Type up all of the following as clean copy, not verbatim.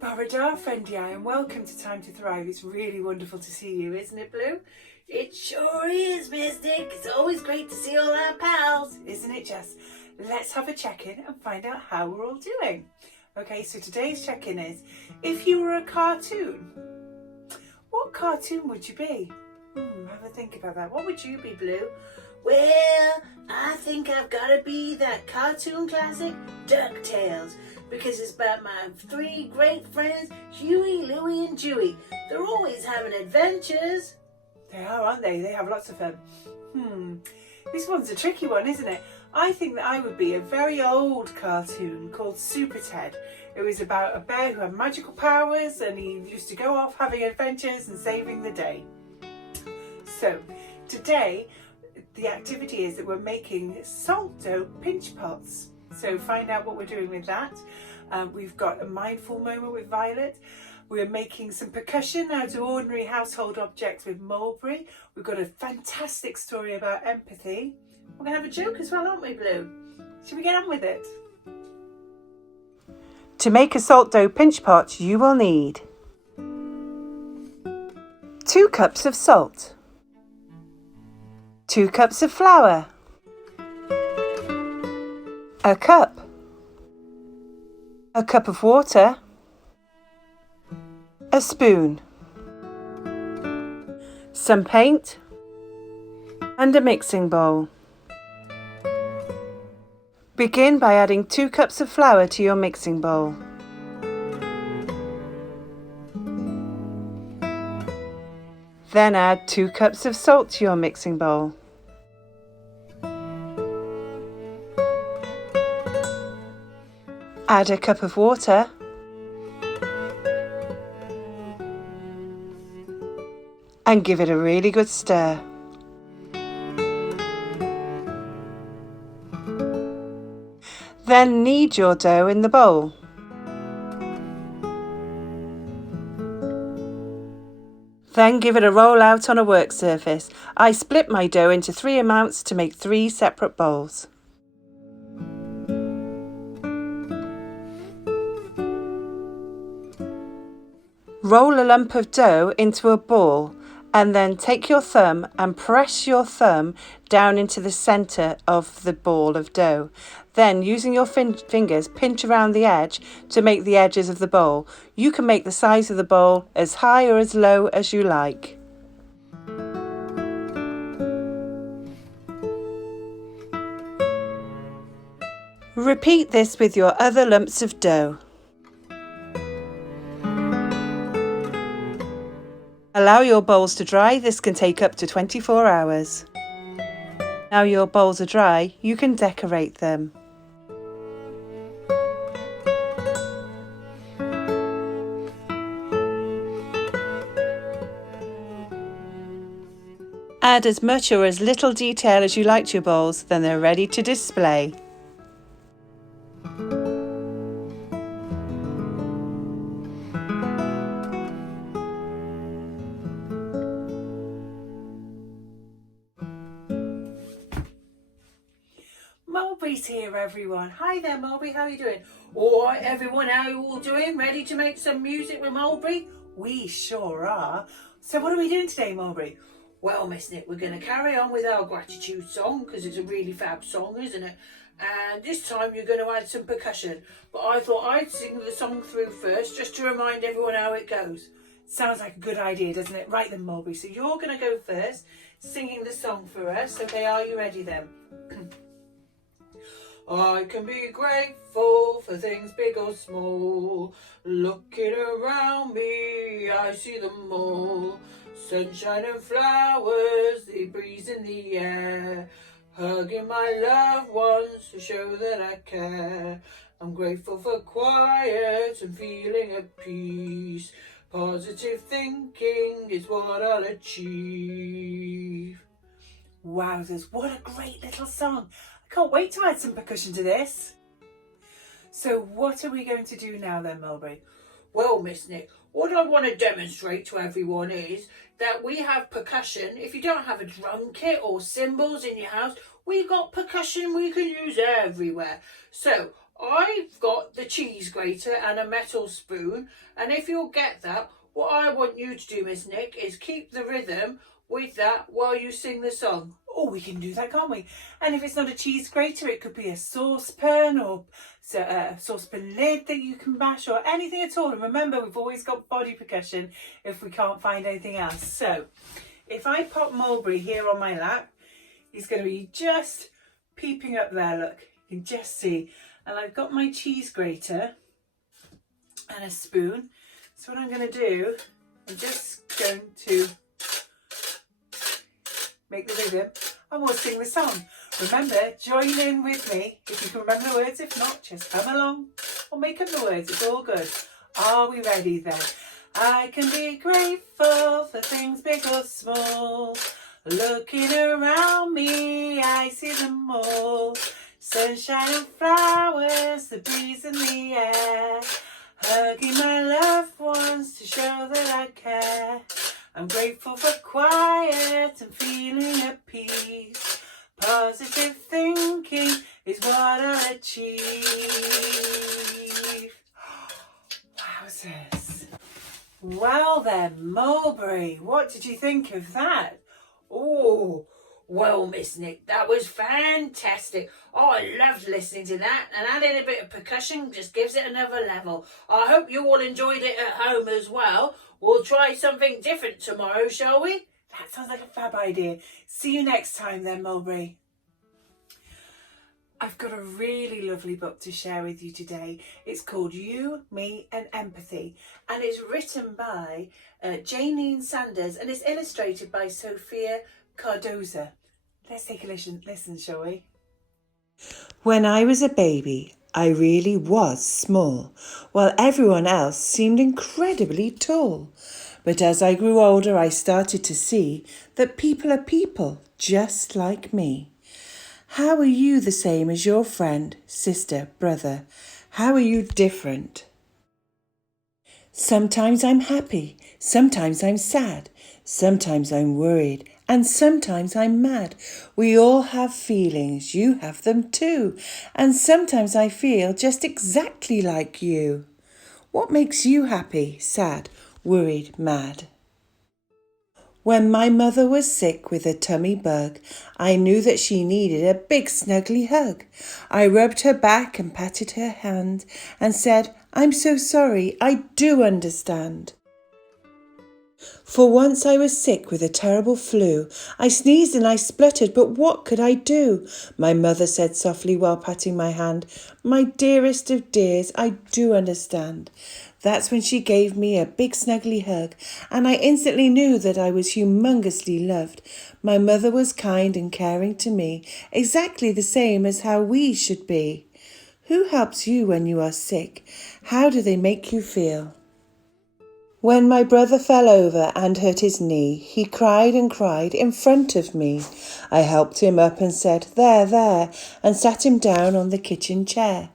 Baradar, friendy eye, and welcome to Time to Thrive. It's really wonderful to see you, isn't it, Blue? It sure is, Mystic. It's always great to see all our pals, isn't it, Jess? Let's have a check-in and find out how we're all doing. Okay, so today's check-in is, if you were a cartoon, what cartoon would you be? Have a think about that. What would you be, Blue? Well, I think I've got to be that cartoon classic, DuckTales, because it's about my three great friends, Huey, Louie, and Dewey. They're always having adventures. They are, aren't they? They have lots of fun. This one's a tricky one, isn't it? I think that I would be a very old cartoon called Super Ted. It was about a bear who had magical powers and he used to go off having adventures and saving the day. So, today, the activity is that we're making salt dough pinch pots. So find out what we're doing with that. We've got a mindful moment with Violet. We're making some percussion out of ordinary household objects with Mulberry. We've got a fantastic story about empathy. We're going to have a joke as well, aren't we, Blue? Should we get on with it? To make a salt dough pinch pot, you will need 2 cups of salt, 2 cups of flour, a cup of water, a spoon, some paint, and a mixing bowl. Begin by adding 2 cups of flour to your mixing bowl. Then add 2 cups of salt to your mixing bowl. Add a cup of water and give it a really good stir. Then knead your dough in the bowl. Then give it a roll out on a work surface. I split my dough into 3 amounts to make 3 separate bowls. Roll a lump of dough into a ball and then take your thumb and press your thumb down into the centre of the ball of dough. Then, using your fingers, pinch around the edge to make the edges of the bowl. You can make the size of the bowl as high or as low as you like. Repeat this with your other lumps of dough. Allow your bowls to dry. This can take up to 24 hours. Now your bowls are dry, you can decorate them. Add as much or as little detail as you like to your bowls, then they're ready to display. Mulberry's here, everyone. Hi there, Mulberry. How are you doing? All right, everyone. How are you all doing? Ready to make some music with Mulberry? We sure are. So what are we doing today, Mulberry? Well, Miss Nick, we're going to carry on with our gratitude song because it's a really fab song, isn't it? And this time you're going to add some percussion. But I thought I'd sing the song through first just to remind everyone how it goes. Sounds like a good idea, doesn't it? Right then, Mulberry. So you're going to go first, singing the song for us. Okay, are you ready then? I can be grateful for things big or small. Looking around me, I see them all. Sunshine and flowers, the breeze in the air. Hugging my loved ones to show that I care. I'm grateful for quiet and feeling at peace. Positive thinking is what I'll achieve. Wowzers, what a great little song. I can't wait to add some percussion to this. So what are we going to do now then, Mulberry? Well, Miss Nick, what I want to demonstrate to everyone is that we have percussion. If you don't have a drum kit or cymbals in your house, we've got percussion we can use everywhere. So I've got the cheese grater and a metal spoon, and if you'll get that, what I want you to do, Miss Nick, is keep the rhythm with that while you sing the song. Oh, we can do that, can't we? And if it's not a cheese grater, it could be a saucepan or a saucepan lid that you can bash or anything at all. And remember, we've always got body percussion if we can't find anything else. So if I pop Mulberry here on my lap, he's going to be just peeping up there, look. You can just see. And I've got my cheese grater and a spoon. So what I'm going to do, I'm just going to make the rhythm and we'll sing the song. Remember, join in with me if you can remember the words. If not, just come along or make up the words. It's all good. Are we ready then? I can be grateful for things big or small. Looking around me, I see them all. Sunshine and flowers, the breeze in the air. Hugging my loved ones to show that I care. I'm grateful for quiet and feeling at peace. Positive thinking is what I'll achieve. Wowzers. Well then, Mulberry, what did you think of that? Oh, well, Miss Nick, that was fantastic. Oh, I loved listening to that, and adding a bit of percussion just gives it another level. I hope you all enjoyed it at home as well. We'll try something different tomorrow, shall we? That sounds like a fab idea. See you next time then, Mulberry. I've got a really lovely book to share with you today. It's called You, Me and Empathy, and it's written by Janine Sanders and it's illustrated by Sophia Cardoza. Let's take a listen, shall we? When I was a baby, I really was small, while everyone else seemed incredibly tall. But as I grew older, I started to see that people are people, just like me. How are you the same as your friend, sister, brother? How are you different? Sometimes I'm happy, sometimes I'm sad, sometimes I'm worried, and sometimes I'm mad. We all have feelings, you have them too, and sometimes I feel just exactly like you. What makes you happy, sad, worried, mad? When my mother was sick with a tummy bug, I knew that she needed a big snuggly hug. I rubbed her back and patted her hand and said, "I'm so sorry, I do understand." For once I was sick with a terrible flu. I sneezed and I spluttered, but what could I do? My mother said softly while patting my hand, "My dearest of dears, I do understand." That's when she gave me a big snuggly hug, and I instantly knew that I was humongously loved. My mother was kind and caring to me, exactly the same as how we should be. Who helps you when you are sick? How do they make you feel? When my brother fell over and hurt his knee, he cried and cried in front of me. I helped him up and said, "There, there," and sat him down on the kitchen chair.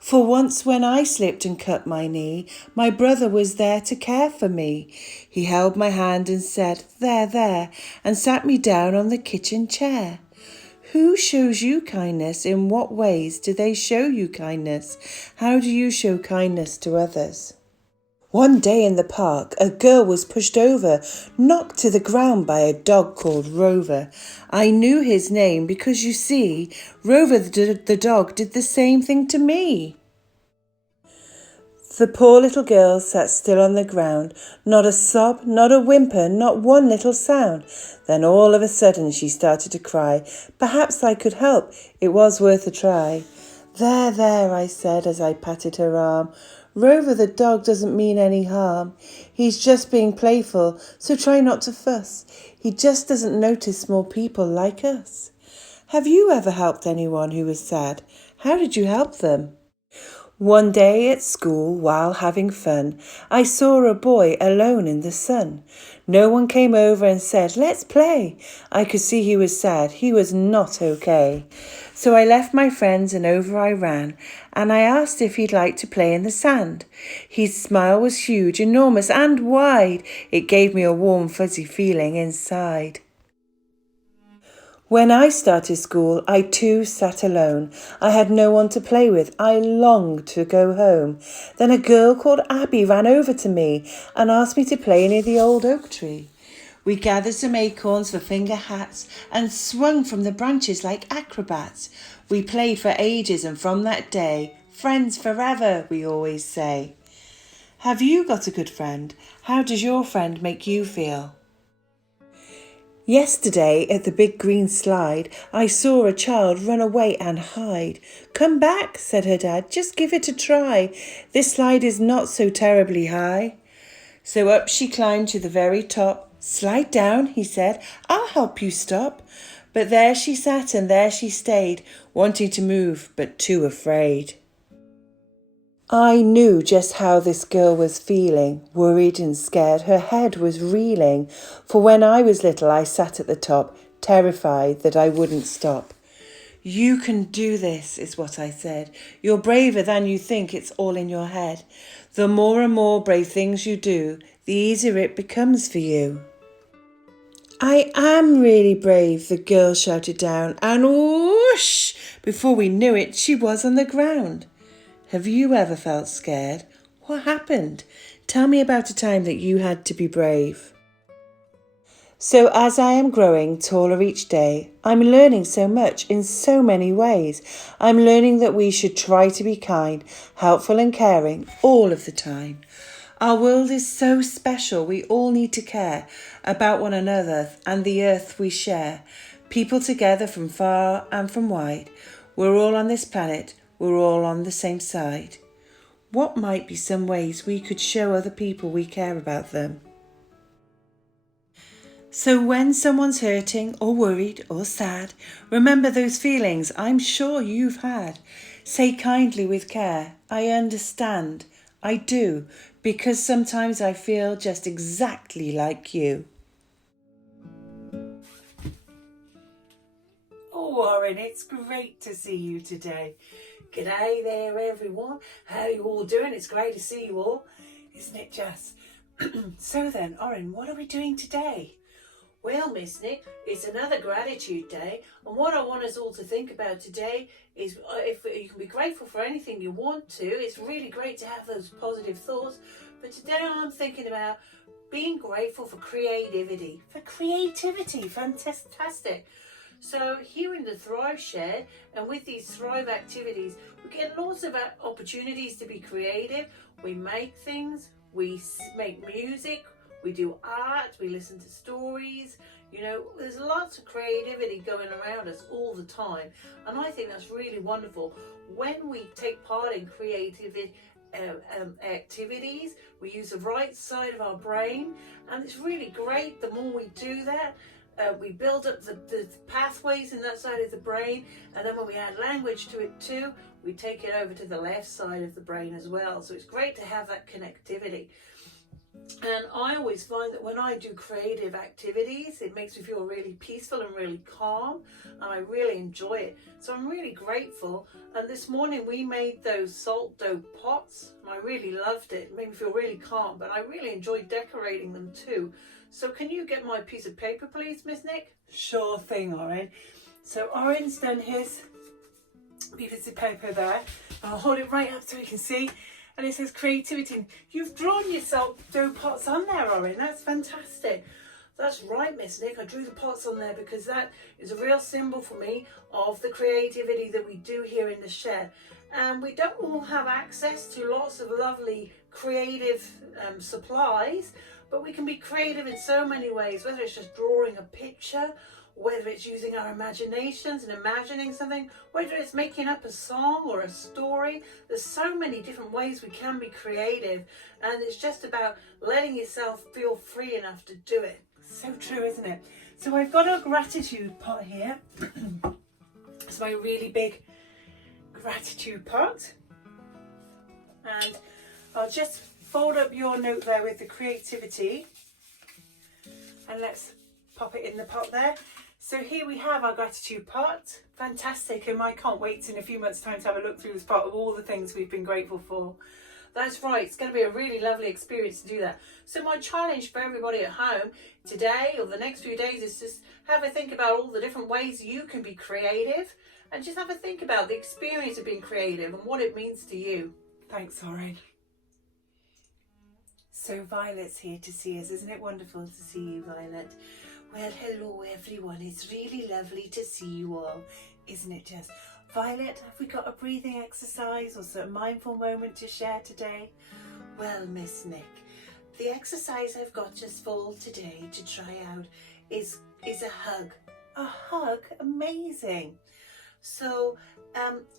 For once when I slipped and cut my knee, my brother was there to care for me. He held my hand and said, "There, there," and sat me down on the kitchen chair. Who shows you kindness? In what ways do they show you kindness? How do you show kindness to others? One day in the park, a girl was pushed over, knocked to the ground by a dog called Rover. I knew his name because, you see, Rover the dog did the same thing to me. The poor little girl sat still on the ground, not a sob, not a whimper, not one little sound. Then all of a sudden she started to cry. Perhaps I could help, it was worth a try. "There, there," I said as I patted her arm. "Rover the dog doesn't mean any harm. He's just being playful, so try not to fuss. He just doesn't notice small people like us." Have you ever helped anyone who was sad? How did you help them? One day at school, while having fun, I saw a boy alone in the sun. No one came over and said, let's play. I could see he was sad. He was not okay. So I left my friends and over I ran, and I asked if he'd like to play in the sand. His smile was huge, enormous and wide. It gave me a warm, fuzzy feeling inside. When I started school, I too sat alone. I had no one to play with. I longed to go home. Then a girl called Abby ran over to me and asked me to play near the old oak tree. We gathered some acorns for finger hats and swung from the branches like acrobats. We played for ages, and from that day, friends forever, we always say. Have you got a good friend? How does your friend make you feel? Yesterday at the big green slide, I saw a child run away and hide. Come back, said her dad, just give it a try. This slide is not so terribly high. So up she climbed to the very top. Slide down, he said, I'll help you stop. But there she sat and there she stayed, wanting to move but too afraid. I knew just how this girl was feeling, worried and scared. Her head was reeling, for when I was little I sat at the top, terrified that I wouldn't stop. You can do this, is what I said. You're braver than you think, it's all in your head. The more and more brave things you do, the easier it becomes for you. I am really brave, the girl shouted down, and whoosh! Before we knew it, she was on the ground. Have you ever felt scared? What happened? Tell me about a time that you had to be brave. So as I am growing taller each day, I'm learning so much in so many ways. I'm learning that we should try to be kind, helpful and caring all of the time. Our world is so special, we all need to care about one another and the earth we share. People together from far and from wide. We're all on this planet. We're all on the same side. What might be some ways we could show other people we care about them? So when someone's hurting or worried or sad, remember those feelings I'm sure you've had. Say kindly with care, I understand, I do, because sometimes I feel just exactly like you. Oh, Warren, it's great to see you today. G'day there, everyone. How you all doing? It's great to see you all, isn't it, Jess? So then, Warren, what are we doing today? Well, Miss Nick, it's another gratitude day, and what I want us all to think about today is if you can be grateful for anything you want to. It's really great to have those positive thoughts, but today I'm thinking about being grateful for creativity. Fantastic. So here in the Thrive Shed and with these Thrive activities, we get lots of opportunities to be creative. We make things, we make music, we do art, we listen to stories. You know, there's lots of creativity going around us all the time. And I think that's really wonderful. When we take part in creativity activities, we use the right side of our brain, and it's really great the more we do that. We build up the pathways in that side of the brain, and then when we add language to it too, we take it over to the left side of the brain as well. So it's great to have that connectivity. And I always find that when I do creative activities, it makes me feel really peaceful and really calm, and I really enjoy it. So I'm really grateful. And this morning we made those salt dough pots, and I really loved it. It made me feel really calm, but I really enjoyed decorating them too. So can you get my piece of paper, please, Miss Nick? Sure thing, Oren. So Oren's done his piece of paper there. I'll hold it right up so you can see. And it says creativity. You've drawn yourself dough pots on there, Oren. That's fantastic. That's right, Miss Nick. I drew the pots on there because that is a real symbol for me of the creativity that we do here in the shed. And we don't all have access to lots of lovely creative supplies, but we can be creative in so many ways, whether it's just drawing a picture, whether it's using our imaginations and imagining something, whether it's making up a song or a story. There's so many different ways we can be creative, and it's just about letting yourself feel free enough to do it. So true, isn't it? So I've got a gratitude pot here. It's my really big gratitude pot, and I'll just fold up your note there with the creativity. And let's pop it in the pot there. So here we have our gratitude pot. Fantastic, and I can't wait in a few months' time to have a look through this pot of all the things we've been grateful for. That's right, it's going to be a really lovely experience to do that. So my challenge for everybody at home today or the next few days is just have a think about all the different ways you can be creative, and just have a think about the experience of being creative and what it means to you. Thanks, Oren. So Violet's here to see us. Isn't it wonderful to see you, Violet? Well, hello everyone. It's really lovely to see you all, isn't it just? Violet, have we got a breathing exercise or some mindful moment to share today? Well, Miss Nick, the exercise I've got just for today to try out is a hug. A hug? Amazing. So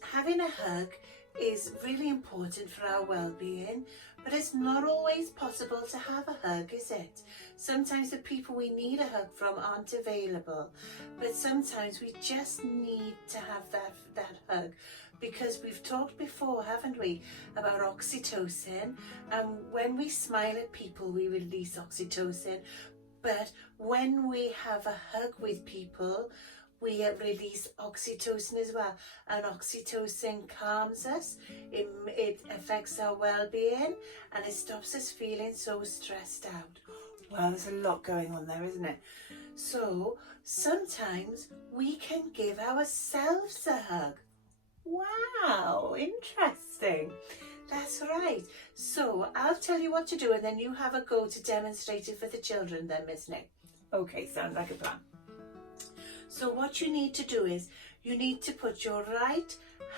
having a hug is really important for our well-being, but it's not always possible to have a hug, is it? Sometimes the people we need a hug from aren't available, but sometimes we just need to have that hug, because we've talked before, haven't we, about oxytocin, and when we smile at people we release oxytocin, but when we have a hug with people we release oxytocin as well, and oxytocin calms us, it affects our well-being, and it stops us feeling so stressed out. Wow, there's a lot going on there, isn't it? So sometimes we can give ourselves a hug. Wow, interesting. That's right. So I'll tell you what to do, and then you have a go to demonstrate it for the children then, Miss Nick. Okay, sounds like a plan. So what you need to do is you need to put your right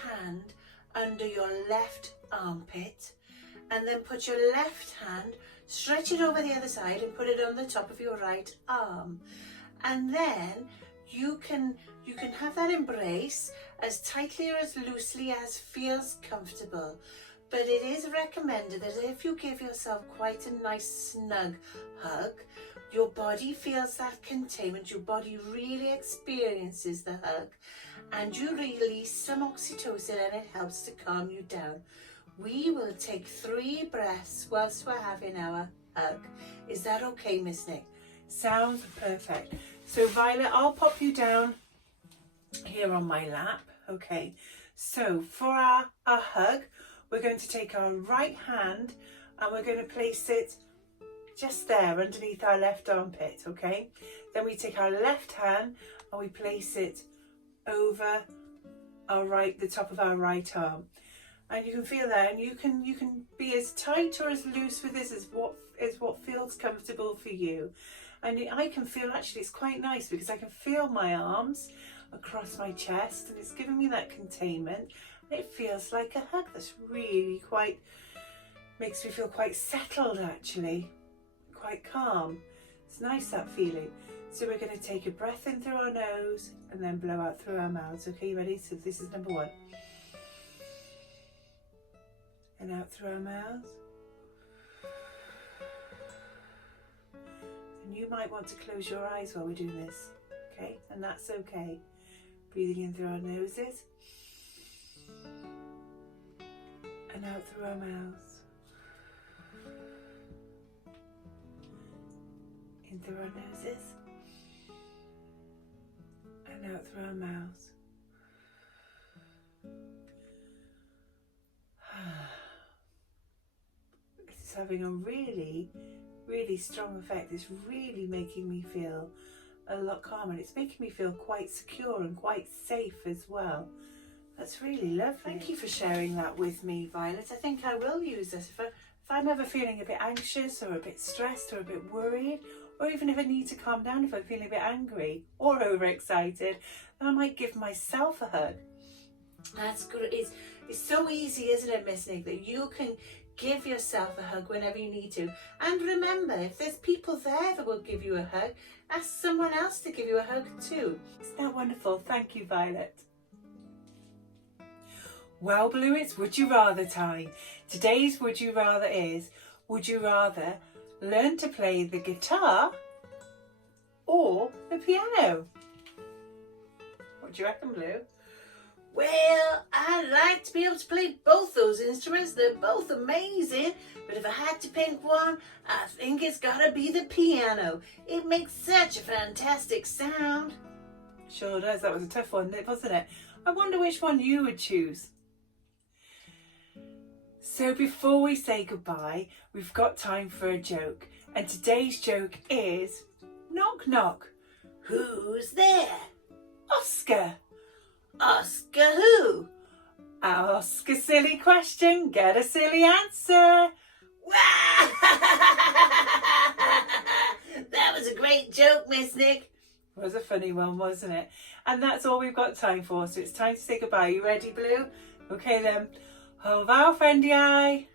hand under your left armpit, and then put your left hand, stretch it over the other side and put it on the top of your right arm. And then you can have that embrace as tightly or as loosely as feels comfortable. But it is recommended that if you give yourself quite a nice snug hug, your body feels that containment, your body really experiences the hug, and you release some oxytocin and it helps to calm you down. We will take 3 breaths whilst we're having our hug. Is that okay, Miss Nick? Sounds perfect. So Violet, I'll pop you down here on my lap. Okay, so for our hug, we're going to take our right hand and we're going to place it just there underneath our left armpit, okay? Then we take our left hand and we place it over the top of our right arm. And you can feel that, and you can be as tight or as loose with this as what feels comfortable for you. And I can feel, actually it's quite nice because I can feel my arms across my chest and it's giving me that containment. It feels like a hug that's really makes me feel quite settled, actually, quite calm. It's nice, that feeling. So we're going to take a breath in through our nose and then blow out through our mouths. Okay, you ready? So this is number 1. And out through our mouths. And you might want to close your eyes while we're doing this, okay? And that's okay. Breathing in through our noses and out through our mouths. In through our noses and out through our mouths. It's having a really, really strong effect. It's really making me feel a lot calmer. It's making me feel quite secure and quite safe as well. That's really lovely. Thank you for sharing that with me, Violet. I think I will use this if I'm ever feeling a bit anxious or a bit stressed or a bit worried, or even if I need to calm down, if I'm feeling a bit angry or overexcited, then I might give myself a hug. That's good. It's so easy, isn't it, Miss Nick, that you can give yourself a hug whenever you need to. And remember, if there's people there that will give you a hug, ask someone else to give you a hug too. Isn't that wonderful? Thank you, Violet. Well, Blue, it's Would You Rather time. Today's Would You Rather is, would you rather learn to play the guitar or the piano? What do you reckon, Blue? Well, I'd like to be able to play both those instruments. They're both amazing. But if I had to pick one, I think it's gotta be the piano. It makes such a fantastic sound. Sure does. That was a tough one, wasn't it? I wonder which one you would choose. So before we say goodbye, we've got time for a joke. And today's joke is, knock knock. Who's there? Oscar. Oscar who? Ask a silly question, get a silly answer. That was a great joke, Miss Nick. It was a funny one, wasn't it? And that's all we've got time for, so it's time to say goodbye. You ready, Blue? Okay then. Au revoir, friendy eye.